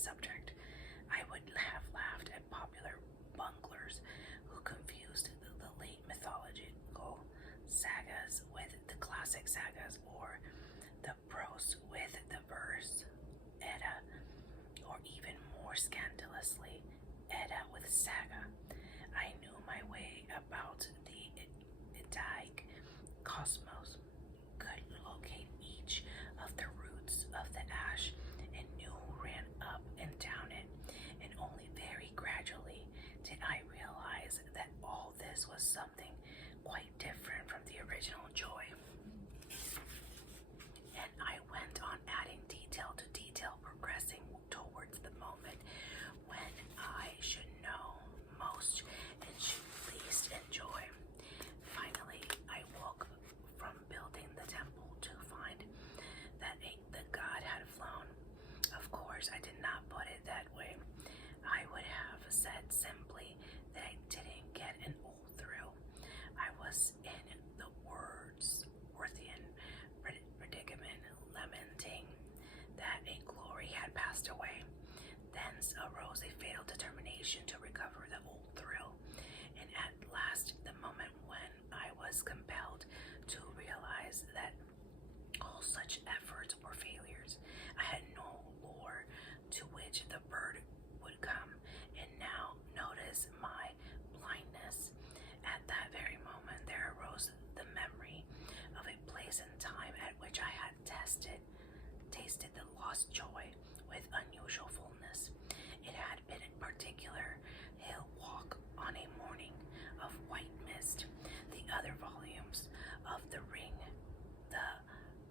subject. I would have laughed at popular bunglers who confused the late mythological sagas with the classic sagas, or the prose with the verse Edda, or even more scandalously, Edda with saga. I knew my way about the Eddaic cosmos, could locate each of the roots of the ash, and knew who ran up and down it, and only very gradually did I realize that all this was something quite different from the original joy. And I went on adding detail to detail, progressing towards the moment when I should know most and should least enjoy. Finally, I woke from building the temple to find that the god had flown. Of course, I did not put it that way. I would have said simply that I didn't get an old thrill. I was in the Wordsworthian predicament, lamenting that a glory had passed away. Thence arose a fatal determination to recover the old thrill, and at last the moment when I was compelled to realize that all such efforts were failures. I had no lure to which the bird would come, and now notice my blindness. At that very moment there arose the memory of a place and time at which I had tasted the lost joy with unusual fullness. It had been a particular hill walk on a morning of white mist. The other volumes of the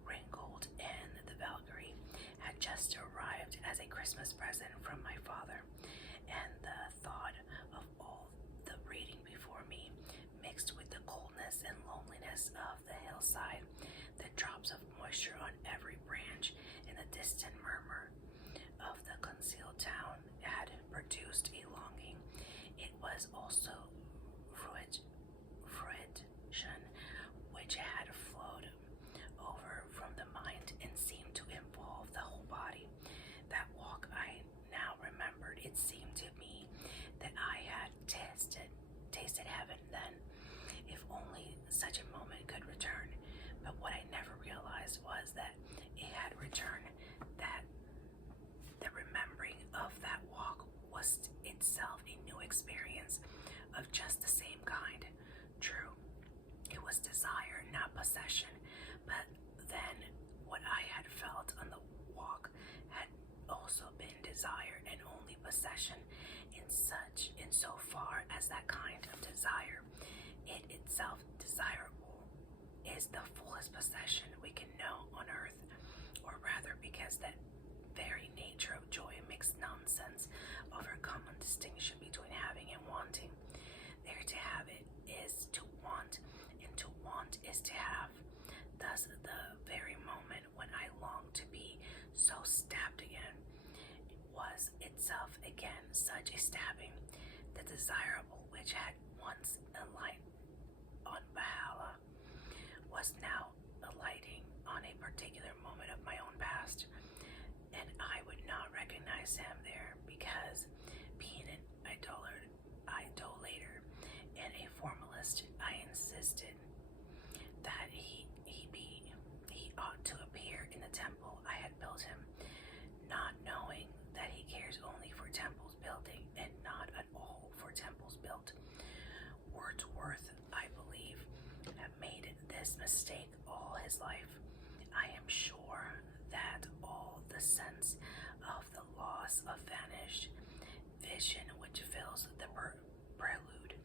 Ringgold and the Valkyrie had just arrived as a Christmas present from my father, and the thought of all the reading before me, mixed with the coldness and loneliness of the hillside, the drops of moisture on every branch, and the distant murmur of the concealed town, had produced a longing. It was also fruition which had flowed over from the mind and seemed to involve the whole body. That walk, I now remembered, it seemed to me that I had tasted heaven then, if only such a moment could return. But what I never realized was that it had returned, that the remembering of that walk was itself a new experience of just the same kind. True, it was desire, not possession, but then what I had felt on the walk had also been desire and only possession, in so far as that kind of desire, it itself desirable, is the fullest possession we can know on earth, or rather because that very nature of joy makes nonsense of our common distinction between having and wanting. There to have it is to want, and to want is to have. Thus the very moment when I longed to be so stabbed again was itself again such a stabbing. The desirable which had once alighted on Valhalla was now alighting on a particular moment of my own past, and I would not recognize him there, because being an idolater and a formalist, I insisted that he ought to appear in the temple I had built him, not knowing that he cares only for temples building and not at all for temples built. Wordsworth, I believe, have made this mistake all his life. I am sure that all the sense of the loss of vanished vision which fills the prelude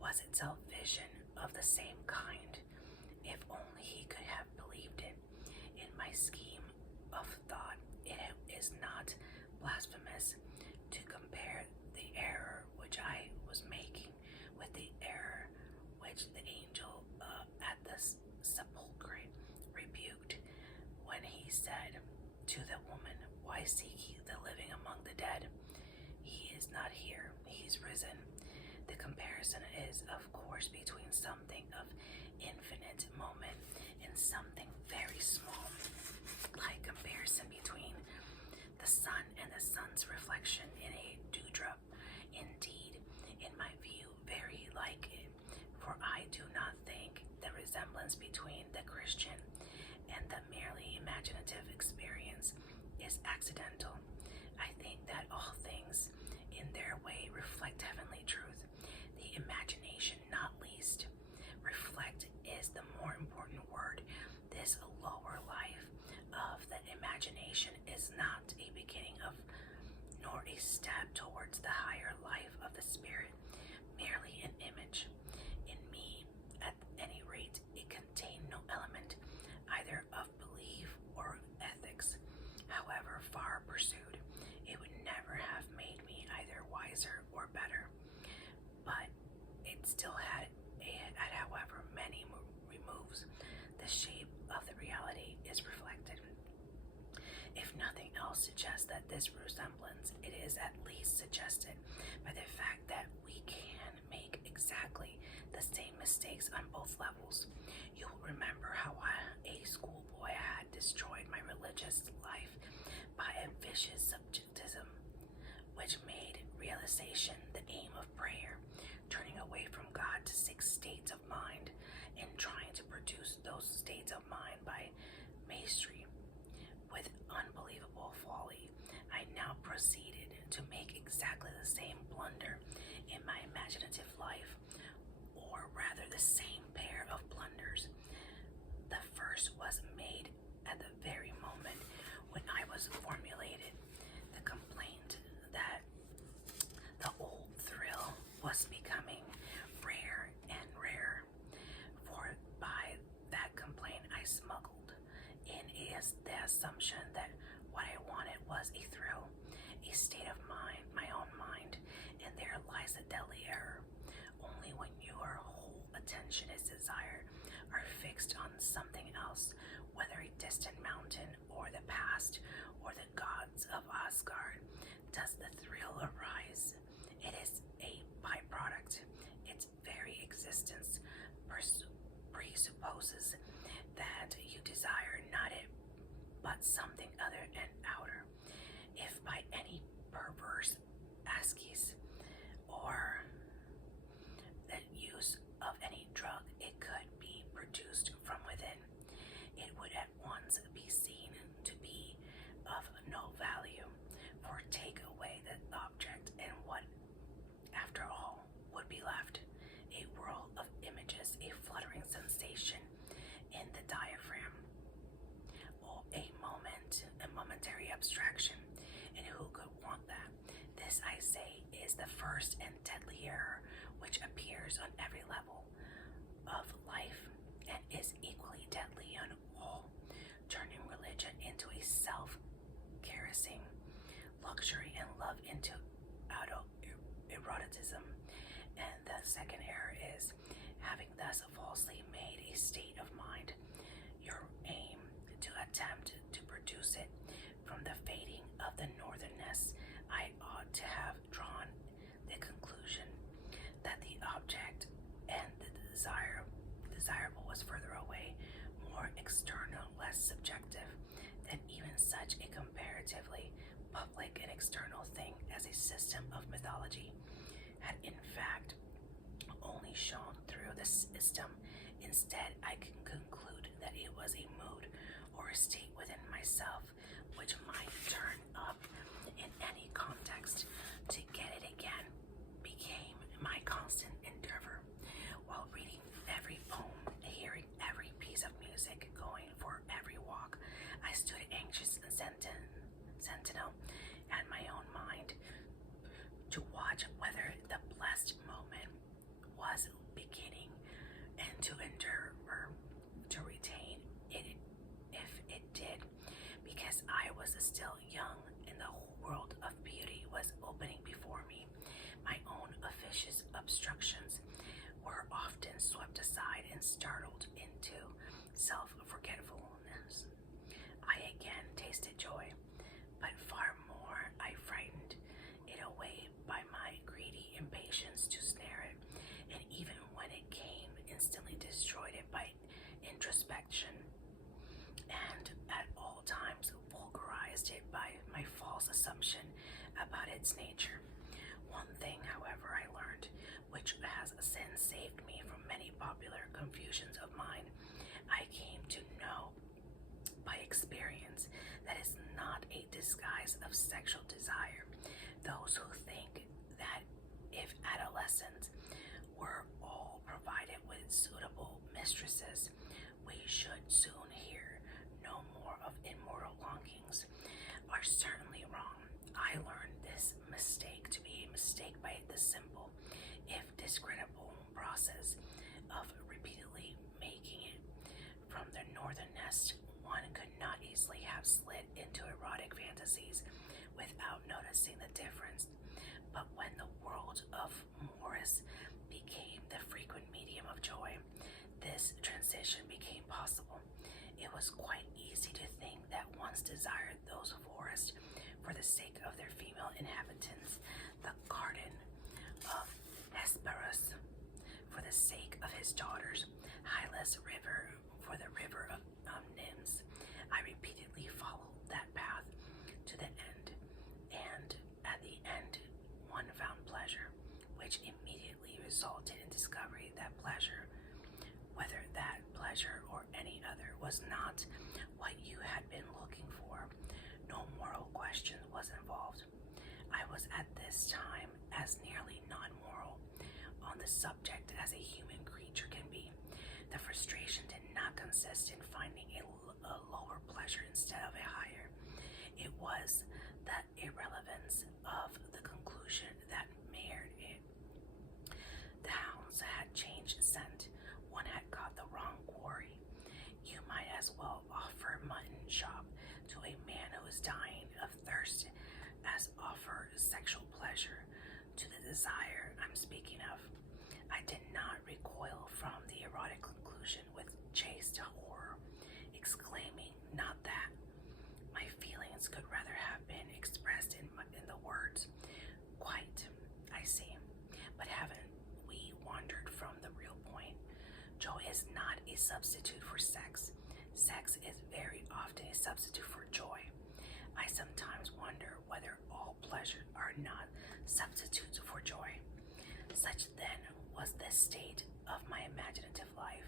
was itself vision of the same kind. If only he could have believed it. In my scheme of thought, it is not blasphemous to compare the error which I was making with the error which the angel at the sepulchre rebuked, when he said to the woman, "Why seek ye the living among the dead? He is not here, he is risen." The comparison is, of course, between something of infinite moment and something very small, like comparison between the sun and the sun's reflection reflection in a dewdrop. Indeed, in my view, very like it, for I do not think the resemblance between the Christian and the merely imaginative experience is accidental. I think that all things in their way reflect heavenly truth, the imagination not least. Reflect is the more important word. This lower life of the imagination is not a beginning of nor a step towards the higher life of the spirit, merely an image. In me, at any rate, it contained no element either of belief or of ethics. However far pursued, it would never have made me either wiser or better. But it still had, however many removes, the shape of the reality is reflected. If nothing else suggests that this resemblance, it is at least suggested by the fact that we can make exactly the same mistakes on both levels. You will remember how a schoolboy had destroyed my religious life by a vicious subjectivism, which made realization the aim of prayer, turning away from God to seek states of mind and trying to produce those states of mind by mastery. With unbelievable folly, I now proceeded to make exactly the same blunder in my imaginative life, or rather the same pair of blunders. The first was made at the very moment when I was formulated the complaint that the old thrill was becoming rare and rare, for by that complaint I smuggled in the assumption that what I wanted was a thrill, a state of mind, my own mind, and there lies a deadly error. Only when your whole attention is desired are fixed on something else, whether a distant mountain or the past or the gods of Asgard, does the thrill arise. It is a byproduct. Its very existence presupposes that you desire not it, but something other and outer. If by any perverse ascesis or the use of any drug it could be produced from within, it would at once be seen to be of no value, for take away the object and what after all would be left? A whirl of images, a fluttering sensation in the diaphragm, or a momentary abstraction. And who could want that? This, I say, is the first and deadly error which appears on every level of life and is equally deadly on all, turning religion into a self-caressing luxury and love into autoeroticism. And the second error is, having thus falsely made a state of mind your aim, to attempt to produce it from the fading of the northernness, I ought to have drawn the conclusion that the object and the desirable was further away, more external, less subjective than even such a comparatively public and external thing as a system of mythology had in fact only shone through the system. Instead, I can conclude that it was a mood or a state within myself which might turn up in any context. To get it again became my constant endeavor. While reading every poem, hearing every piece of music, going for every walk, I stood anxious and sentinel at my own mind to watch whether the blessed moment was beginning, and to endeavor to retain it if it did, because I was still young and the whole world of beauty was opening popular confusions of mine, I came to know by experience that is not a disguise of sexual desire. Those who think that if adolescents were all provided with suitable mistresses, we should soon hear no more of immoral longings, are certainly wrong. I learned this mistake to be a mistake by the simple, if discreditable, process of repeatedly making it. From the northern nest, one could not easily have slid into erotic fantasies without noticing the difference. But when the world of Morris became the frequent medium of joy, this transition became possible. It was quite easy to think that once desired those forests for the sake of their female inhabitants, the garden of Hesperus for the sake of his daughters, Hylas River for the river of nymphs. I repeatedly followed that path to the end, and at the end one found pleasure, which immediately resulted in discovery that pleasure, whether that pleasure or any other, was not what you had been looking for. No moral question was involved. I was at this time as nearly non-moral on the subject as a human creature can be. The frustration did not consist in finding a lower pleasure instead of a higher. It was the irrelevance of the conclusion that marred it. The hounds had changed scent. One had got the wrong quarry. You might as well offer mutton chop to a man who is dying of thirst as offer sexual pleasure to the desire I'm speaking of. I did not recoil from the erotic conclusion with chaste horror, exclaiming, not that. My feelings could rather have been expressed in the words. Quite, I see. But haven't we wandered from the real point? Joy is not a substitute for sex. Sex is very often a substitute for joy. I sometimes wonder whether all pleasure are not substitutes for joy. Such then was this state of my imaginative life.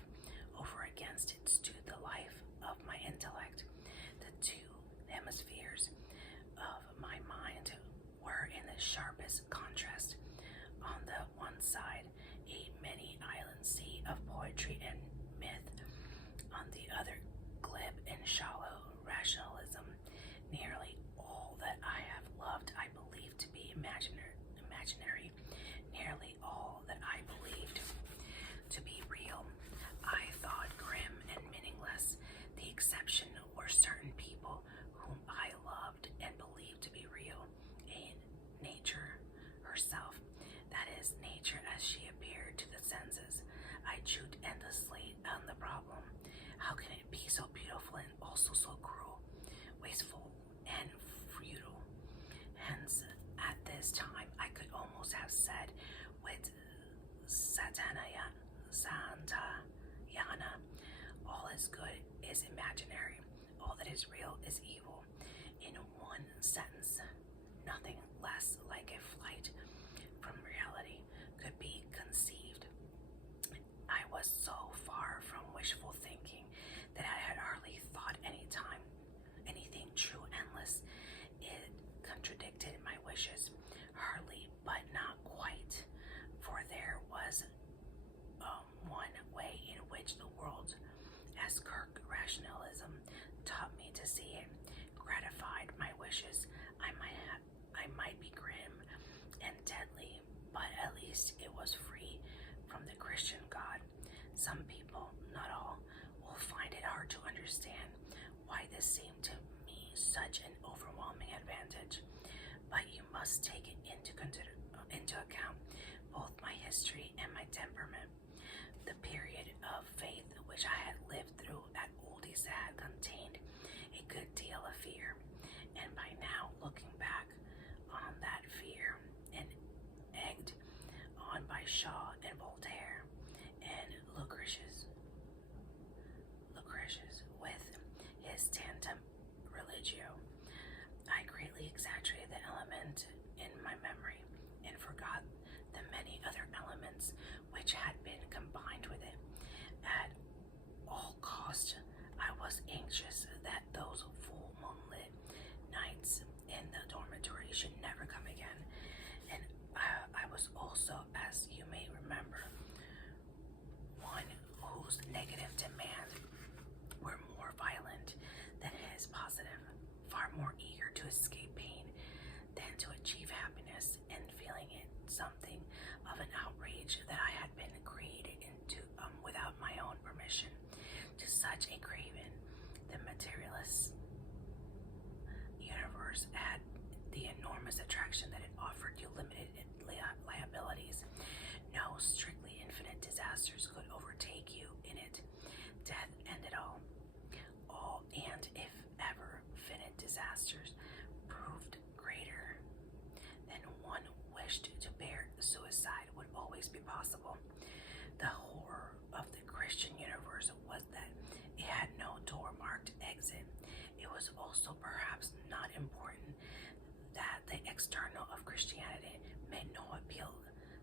Over against it stood the life of my intellect. The two hemispheres of my mind were in the sharpest contrast. On the one side, a many-island sea of poetry and myth. On the other, glib and shallow rationalism. Nearly all that I have loved I believed to be imaginary. Nearly all that I believed to be real I thought grim and meaningless. The exception were certain people whom I loved and believed to be real, in nature herself, that is, nature as she appeared to the senses. I chewed endlessly on the problem. How can it be so beautiful and also so cruel, wasteful and futile? Hence, at this time, I could almost have said with Santayana, all is good is imaginary, all that is real is evil. In one sentence, nothing less like a flight from reality could be conceived. I was so far from wishful thinking that I had hardly thought anything true endless. It contradicted my wishes, hardly, but not quite, for there was one way in which the world, as Kirk rationalism taught me to see it, gratified my wishes. I might be grim and deadly, but at least it was free from the Christian God. Some people, not all, will find it hard to understand why this seemed to me such an overwhelming advantage, but you must take it into account both my history and my temperament. The period of faith which I had lived through at Oldie's had contained a good deal of fear, and by now, looking back on that fear, and egged on by Shaw and Voltaire and Lucretius with his Tantum Religio, I greatly exaggerated the element in my memory and forgot the many other elements which had been combined with it. such a craven. The materialist universe had the enormous attraction that it offered you limited liabilities. No strictly infinite disasters could overtake you in it. Death ended all. And if ever finite disasters proved greater than one wished to bear, suicide would always be possible. The horror of the Christian universe was that it had no door marked exit. It was also perhaps not important that the external of Christianity made no appeal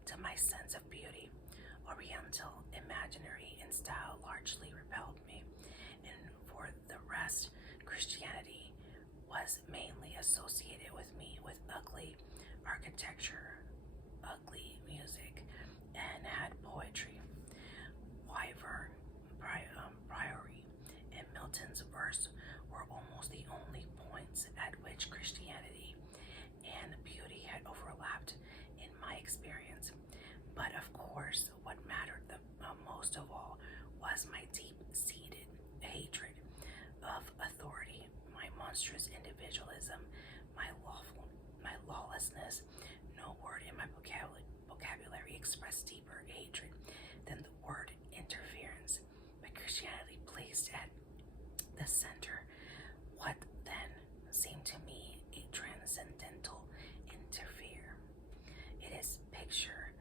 to my sense of beauty. Oriental imaginary and style largely repelled me, and for the rest, Christianity was mainly associated with me with ugly architecture, ugly music, and had poetry. Wyvern, Priory, and Milton's verse were almost the only points at which Christianity and beauty had overlapped in my experience. But of course, what mattered most of all was my deep-seated hatred of authority, my monstrous individualism, my lawlessness. No word in my vocabulary expressed deeper hatred than the word interference. But Christianity placed at the center what then seemed to me a transcendental interfere. It is picture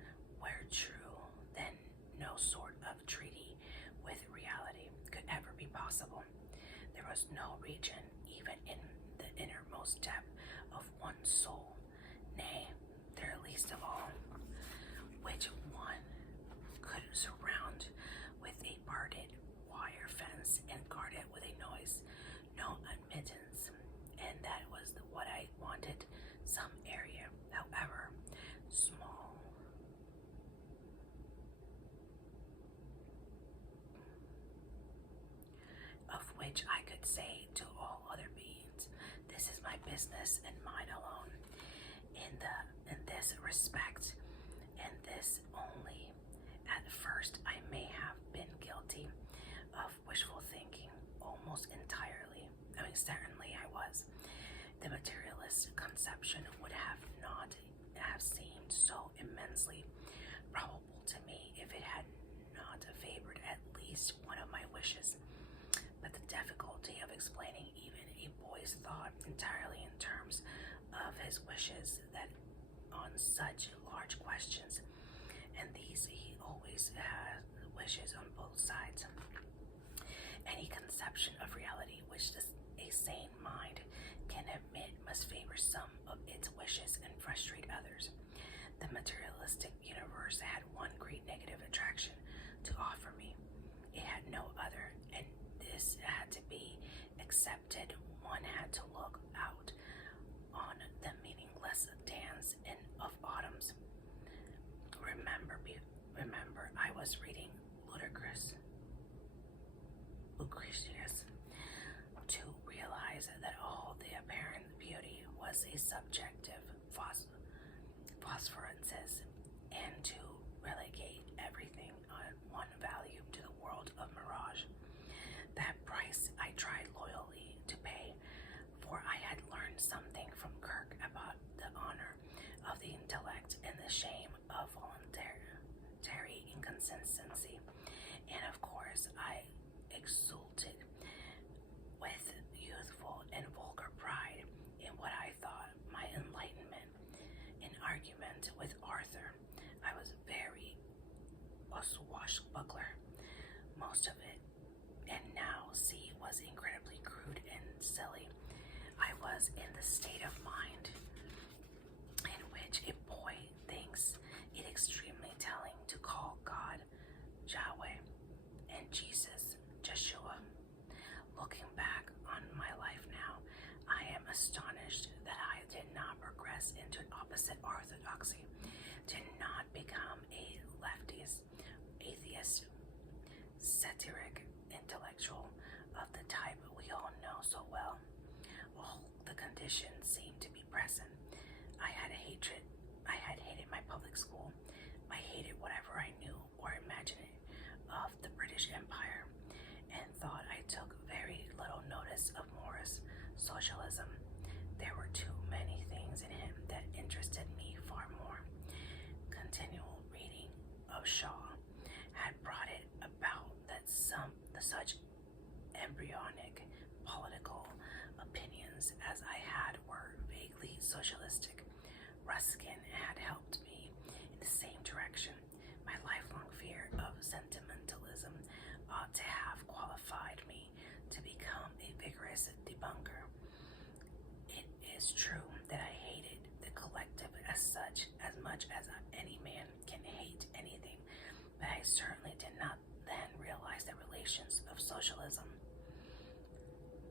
where true, then no sort of treaty with reality could ever be possible. There was no region, even in the innermost depth of one's soul, nay, there least of all, which one could surround with a parted wire fence and guard it with a noise, no admittance, and that was what I wanted, some area, however small, of which I could say to all other beings, this is my business and mine alone. In this respect, and this only, at first I may have been guilty of wishful thinking almost entirely. Certainly I was. The materialist conception would have not have seemed so immensely probable to me if it had not favored at least one of my wishes. But the difficulty of explaining even a boy's thought entirely in terms of his wishes, that on such large questions, and these he always has wishes on both sides. Any conception of reality which a sane mind can admit must favor some of its wishes and frustrate others. The materialistic universe had one great negative attraction to offer me. It had no other, and this had to be accepted. One had to look out on the meaningless dance of autumns. Remember, I was reading Lucretius to realize that all the apparent beauty was a subjective phosphorescence, and to relegate everything on one value to the world of mirage. That price I tried loyally to pay, for I had learned something from Kirk about the honor of the intellect and the shame of voluntary inconsistency, and of course I exulted with youthful and vulgar pride in what I thought my enlightenment. In argument with Arthur, I was very a swashbuckler, most of it, and now see was incredibly crude and silly. I was in the state of mind in which a boy thinks it extremely telling to call God Yahweh and Jesus Joshua. Looking back on my life now, I am astonished that I did not progress into an opposite orthodoxy, did not become a leftist, atheist, satiric intellectual of the type we all know so well. All the conditions seemed to be present. I had hated my public school, is true that I hated the collective as such, as much as any man can hate anything, but I certainly did not then realize the relations of socialism.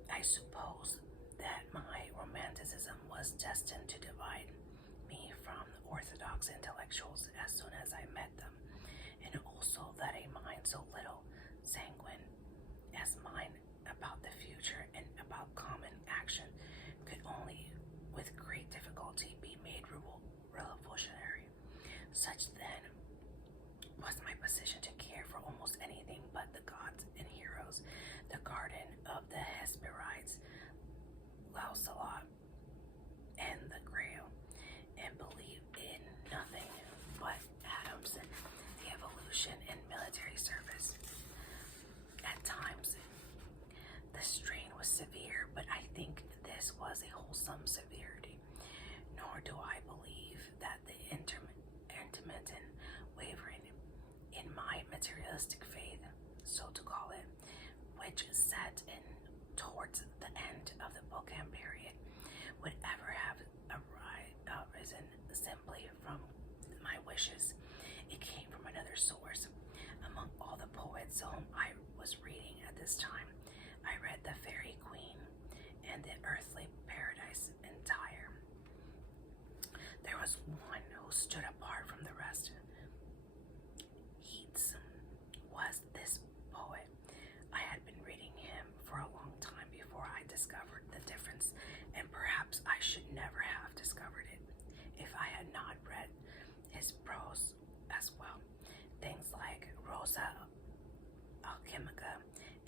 I suppose that my romanticism was destined to divide me from orthodox intellectuals as soon as I met them, and also that a mind so little sanguine as mine about the future and about common action could only with great difficulty be made revolutionary. Such then was my position to care for almost anything but the gods and heroes, the garden of the Hesperides, Lancelot, and the Grail, and believe in nothing but atoms, the evolution, and military service. At times, the strain was severe, but I think this was a wholesome severity. Nor do I believe that the intermittent wavering in my materialistic faith, so to call it, which set in towards the end of the Balkan period, would ever have arisen simply from my wishes. It came from another source. Among all the poets whom I was reading at this time, I read the Fairy Queen and the Earthly Paradise entire. There was one who stood apart from the rest. Yeats was this poet. I had been reading him for a long time before I discovered the difference, and perhaps I should never have discovered it if I had not read his prose as well. Things like Rosa Alchemica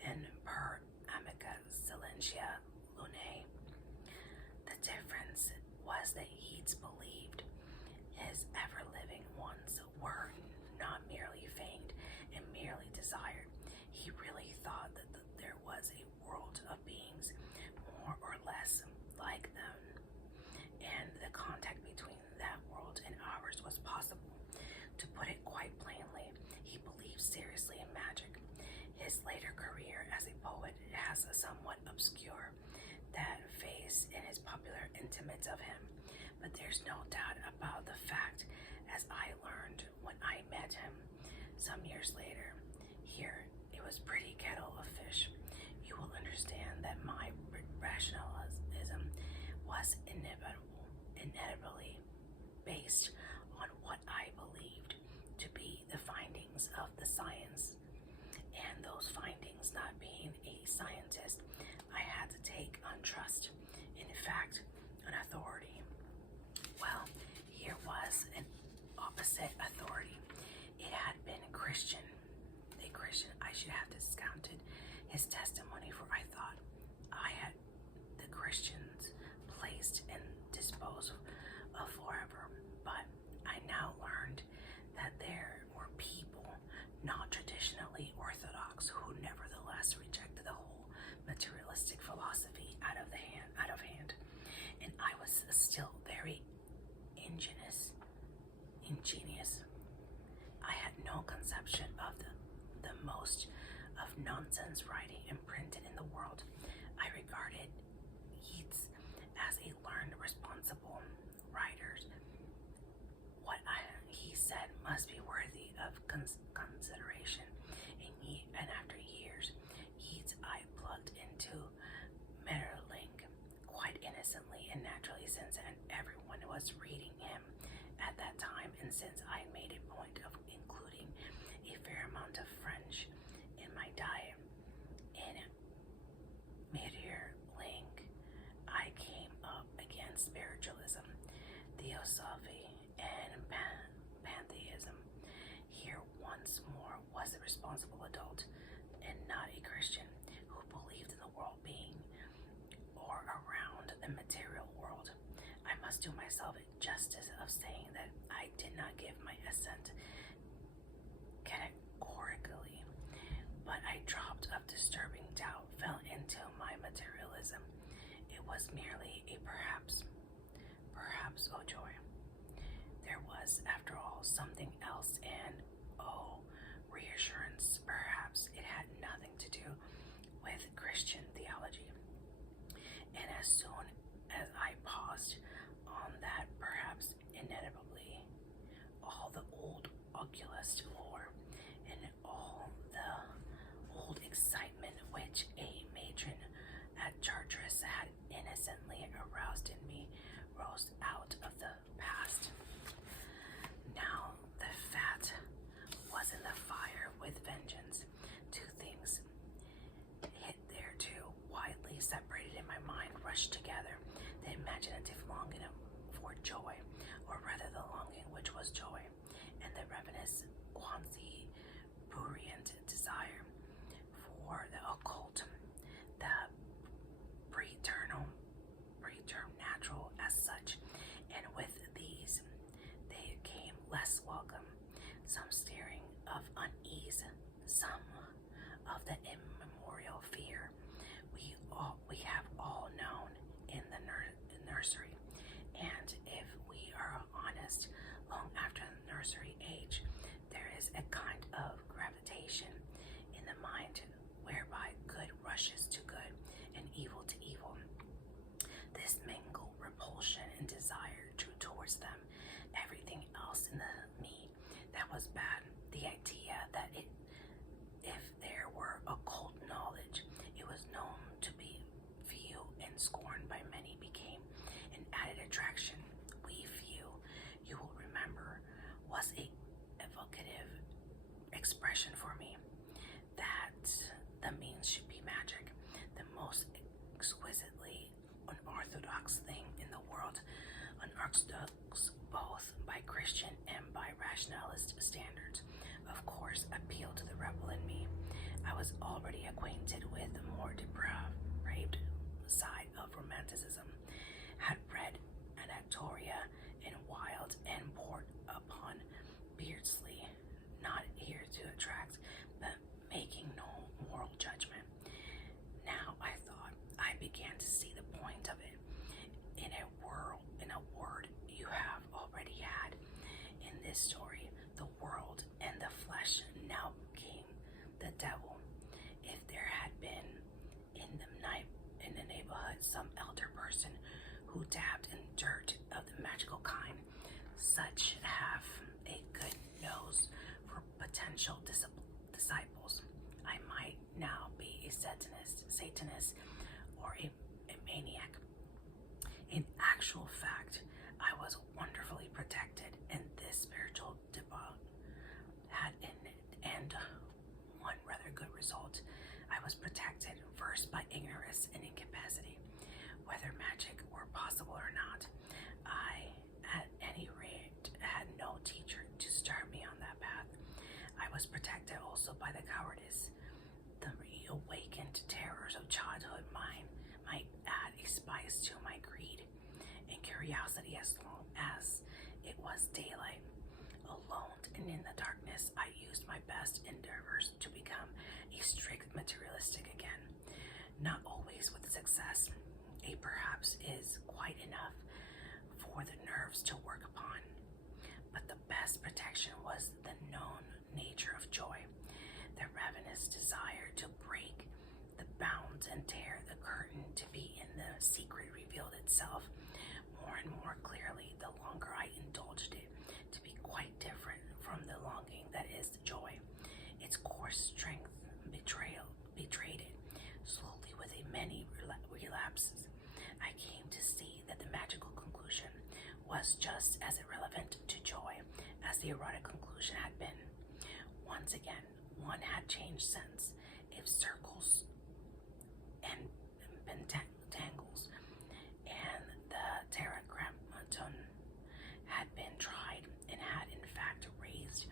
and Per Amica Silentia Lunae. The difference was that Yeats believed his ever-living ones were not merely feigned and merely desired. He really thought that there was a world of beings more or less like them, and the contact between that world and ours was possible. To put it quite plainly, he believed seriously in magic. His later career as a poet has a somewhat obscure that face in his popular intimates of him, but there's no doubt about the fact, as I learned when I met him some years later. Here, it was pretty kettle of fish. You will understand that my rationalism was inevitably based on what I believed to be the findings of the science, and those findings, not being a scientist, I had to take on trust, in fact, an authority. Well, here was an opposite authority. It had been a Christian. I should have discounted his testimony, for I thought I had the Christians placed and disposed of forever. But I now learned that there were people not traditionally orthodox who nevertheless rejected the whole materialistic philosophy out of hand. And I was still very ingenious. I had no conception of the most of nonsense writing imprinted in the world. I regarded Yeats as a learned, responsible writer. What he said must be worthy of consideration. And after years, Yeats I plugged into Maeterlinck quite innocently and naturally, since everyone was reading him at that time, and since I made a point of including a fair amount of French in my diet. In Maeterlinck, I came up against spiritualism, theosophy, and pantheism. Here once more was a responsible adult, and not a Christian, who believed in the world being or around the material world. I must do myself justice of saying that I did not give my assent categorically, but I dropped of disturbing doubt, fell into my materialism. It was merely a perhaps, oh joy. There was, after all, something else, and oh, reassurance. Perhaps it had nothing to do with Christian theology. And as soon as I paused for me that the means should be magic, the most exquisitely unorthodox thing in the world, unorthodox both by Christian and by rationalist standards, of course, appealed to the rebel in me. I was already acquainted with the more depraved side of romanticism, had read Anatolia and Wilde and pored upon Beardsley, not here to attract, but making no moral judgment. Now I thought I began to see the point of it. In a word you have already had in this story, the world and the flesh now became the devil. If there had been in the neighborhood some elder person who dabbed in dirt of the magical kind, such have a good nose for potential disciples, I might now be a Satanist or a maniac. In actual fact, I was wonderfully protected, and this spiritual debauch had in it, and one rather good result. I was protected first by ignorance and incapacity, whether magic were possible or not. I, at any rate, had no teacher to start me on that path. I was protected also by the cowardice, the reawakened terrors of childhood mine might add a spice to my greed and curiosity. As long as it was daylight, alone and in the darkness, I used my best endeavors to become a strict materialistic again. Not always with success. A perhaps is quite enough for the nerves to work upon. But the best protection was the known nature of joy, the ravenous desire to break the bounds and tear the curtain, to be in the secret revealed itself more and more clearly the longer I indulged it, to be quite different from the longing that is the joy. Its coarse strength betrayed it. Slowly, with a many relapses, I came to see that the magical conclusion was just as irrelevant to joy as the erotic conclusion had been. Once again, one had changed since. If circles and pentangles and the tetragrammaton had been tried and had in fact raised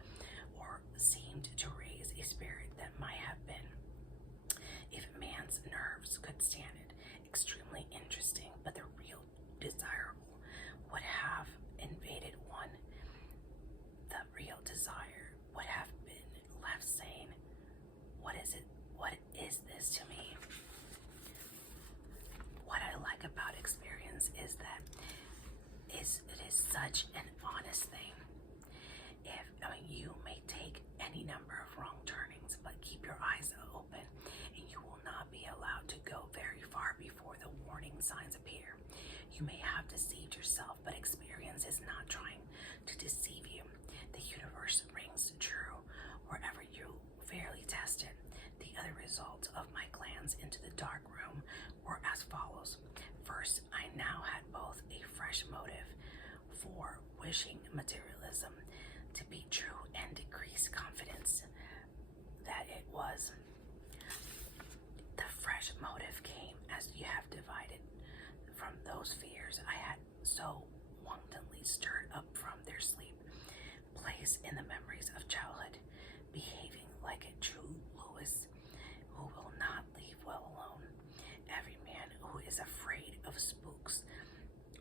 or seemed to raise a spirit that might have been, if man's nerves could stand it, extremely interesting, but the real desirable would have invaded one. The real desire would have been left saying, what is it? What is this to me? What I like about experience is that it is such an honest thing. You may take any number of wrong turnings, but keep your eyes open, and you will not be allowed to go very far before the warning signs appear. You may have deceived yourself, but experience is not trying to deceive you. The universe rings true wherever you fairly test it. The other results of my glance into the dark room were as follows. First, I now had both a fresh motive for wishing materialism to be true and decreased confidence that it was. The fresh motive came as you have divided from those fears I had so wantonly stirred up from their sleep, placed in the memories of childhood, behaving like a true Lewis who will not leave well alone. Every man who is afraid of spooks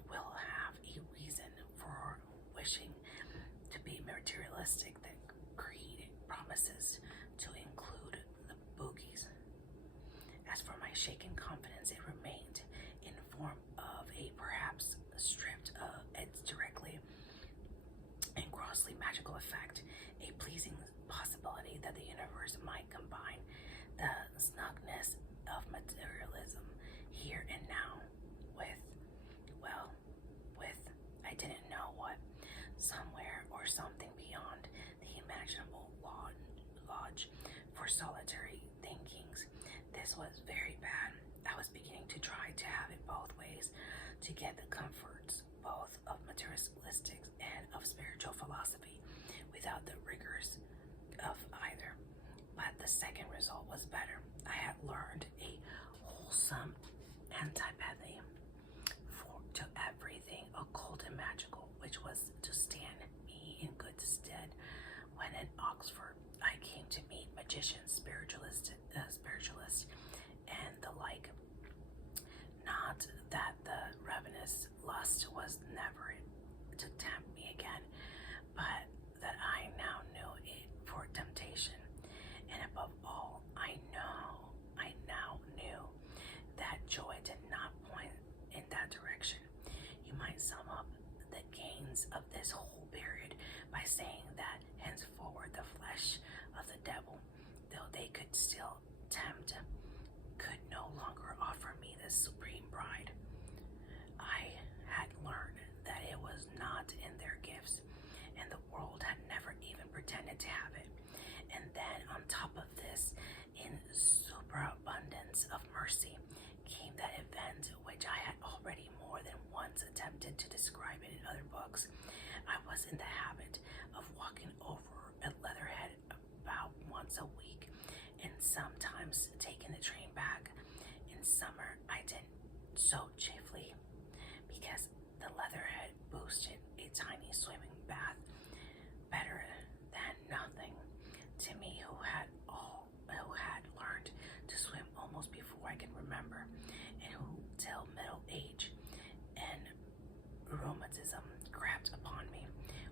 will have a reason for wishing to be materialistic that creed promises to include the boogies. As for my shaken confidence, it remained in form of a perhaps stripped its directly and grossly magical effect, a pleasing possibility that the universe might combine the snugness of materialism here and now with, I didn't know what, somewhere or something beyond the imaginable lodge for solitary thinkings. This was very bad. I was beginning to try to have it both ways, to get the comforts both of materialistics and of spiritual philosophy without the rigors of either. second result was better. I had learned a wholesome antipathy to everything occult and magical, which was to stand me in good stead when in Oxford I came to meet magicians, spiritualists, and the like. Not that the ravenous lust was never to tempt me again, but that I now knew it for temptation. And above all, I now knew that joy did not point in that direction. You might sum up the gains of this whole period by saying that henceforward the flesh of the devil, though they could still tempt, could no longer offer me the supreme bride. I had learned that it was not in their gifts, and the world had never even pretended to have it. And then on top of this, in superabundance of mercy, came that event which I had already more than once attempted to describe it in other books. I was in the habit of walking over at Leatherhead about once a week, and sometimes taking the train back. In summer, I did so chiefly because the Leatherhead boasted a tiny swimming bath, better than nothing to me who had learned to swim almost before I can remember, and who till middle age and rheumatism crept upon me,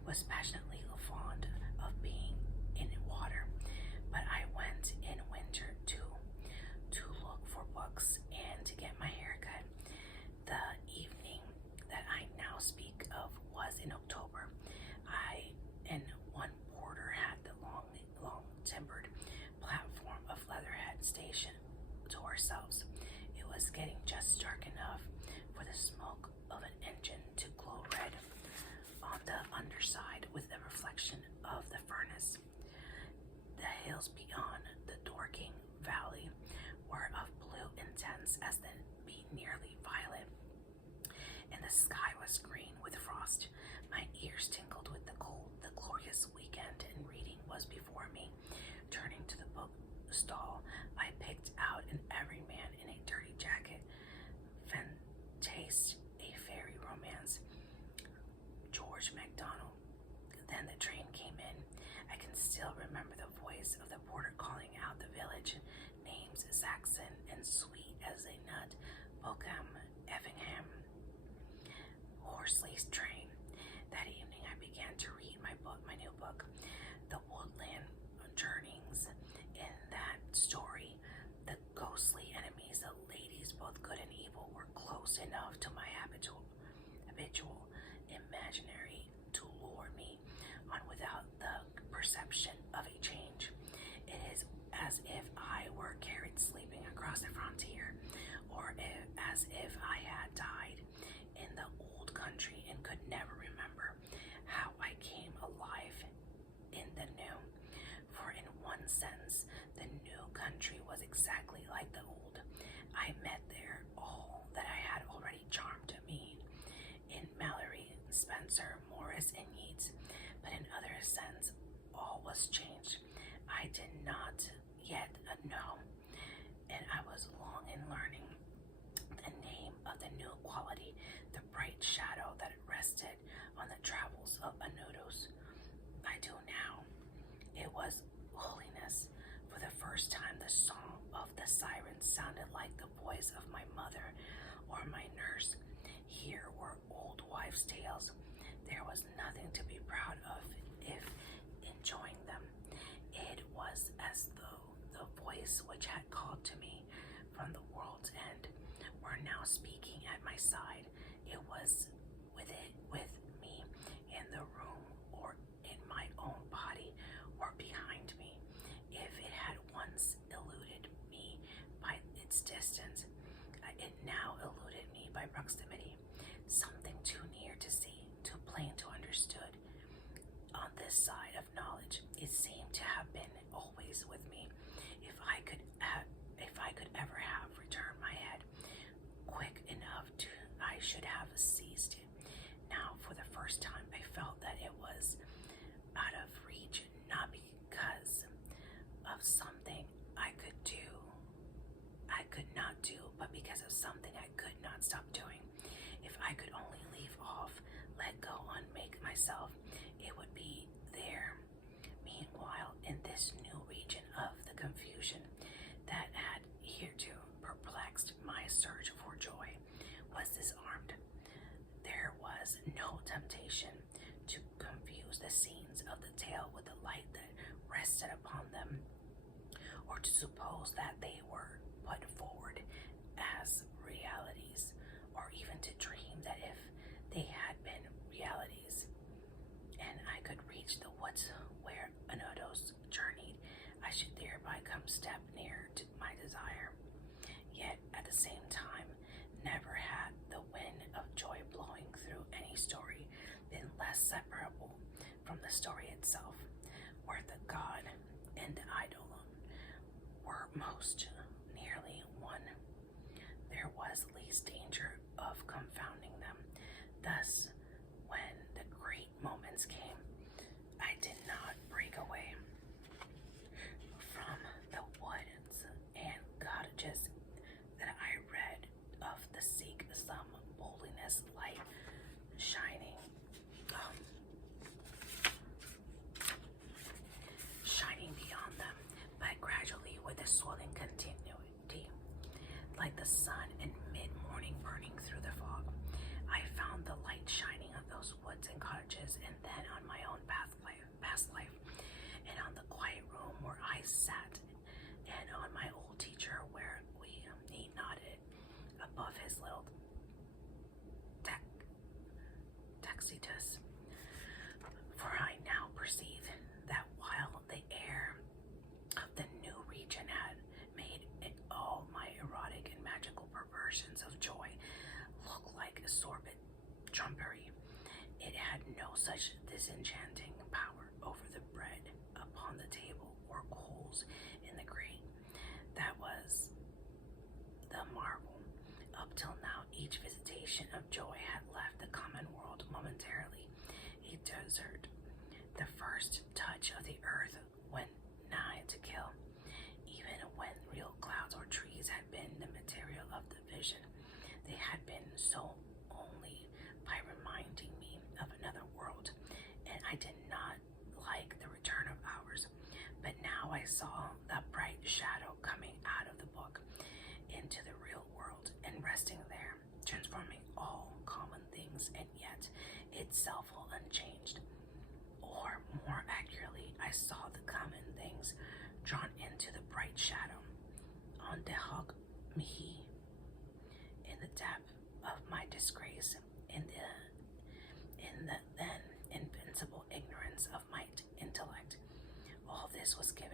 was passionately fond of being in water. But I went in winter to look for books and to get my hair cut. The evening that I now speak of was in October. I and one porter had the long timbered platform of Leatherhead Station to ourselves. It was getting just dark enough for the smoke of an engine to glow red on the underside with the reflection of the furnace. The hills beyond the Dorking Valley were of blue intense as the be nearly violet, and the sky was green with frost. My ears tingled with the cold. The glorious weekend in reading was before me. Turning to the book stall, I picked out an Everyman in a dirty jacket. Taste a fairy romance. George MacDonald. Then the train came in. I can still remember the voice of the porter calling out the village names, Saxon and sweet as a nut, Bockham, Effingham. Horselaced train. That evening I began to read my new book, The Woodland Journeyings. In that story, the ghostly enemies, the ladies, both good and evil, were close enough to my habitual imaginary to lure me on without the perception of a change. It is as if I were carried sleeping across the frontier, or as if I had died in the old country and could never remember how I came alive in the new. For in one sense, the new country was exactly like the old. I met there all that I had already charmed me in Mallory, Spencer, Morris, and Yeats, but in other sense, all was changed. I did not yet know, and I was long in learning the name of the new quality, the bright shadow that rested on the travels of Anudos. I do now. It was holiness. For the first time, the song of the siren sounded like the voice of my mother or my nurse. Here were old wives' tales. There was nothing to be proud of if enjoying them. It was as though the voice which had called to me from the world's end were now speaking at my side. It was with me in the room, or in my own body, or behind me. If it had once eluded me by its distance, it now eluded me by proximity. Something too near to see, too plain to understood. On this side of knowledge, it seemed to have been always with me. If I could ever have returned my head quick enough to, I should have seized not do, but because of something I could not stop doing. If I could only leave off, let go, unmake myself, it would be there. Meanwhile, in this new region of the confusion that had heretofore perplexed my search for joy was disarmed. There was no temptation to confuse the scenes of the tale with the light that rested upon them, or to suppose that they were put forward as realities, or even to dream that if they had been realities, and I could reach the woods where Anodos journeyed, I should thereby come step nearer to my desire. Yet at the same time, never had the wind of joy blowing through any story been less separable from the story itself, where the god and the eidolon were most nearly one. There was least danger of confounding them. Thus, when the great moments came, I did not break away from the woods and cottages that I read of to seek some holiness light shining beyond them, but gradually with a swelling continuity, like the sun in mid-morning burning through the fog. I found the light shining on those woods and cottages, and then on my own past life, and on the quiet room where I sat, and on my old teacher where he nodded above his little Tacitus. For I now perceive that while the air of the new region had made all my erotic and magical perversions of joy look like a sorbet trumpery, it had no such disenchanting power over the bread upon the table or coals in the grate. That was the marvel. Up till now, each visitation of joy had left the common world momentarily a desert. The first touch of the earth went nigh to kill. Even when real clouds or trees had been the material of the vision, they had been so only by reminding me of another world, and I did not like the return of hours. But now I saw that bright shadow coming out of the book into the real world and resting there, transforming all common things, and yet itself unchanged. Or more accurately, I saw the common things drawn into the bright shadow on Dehog Mihi, in the depth of my disgrace, in the then invincible ignorance of my intellect. All this was given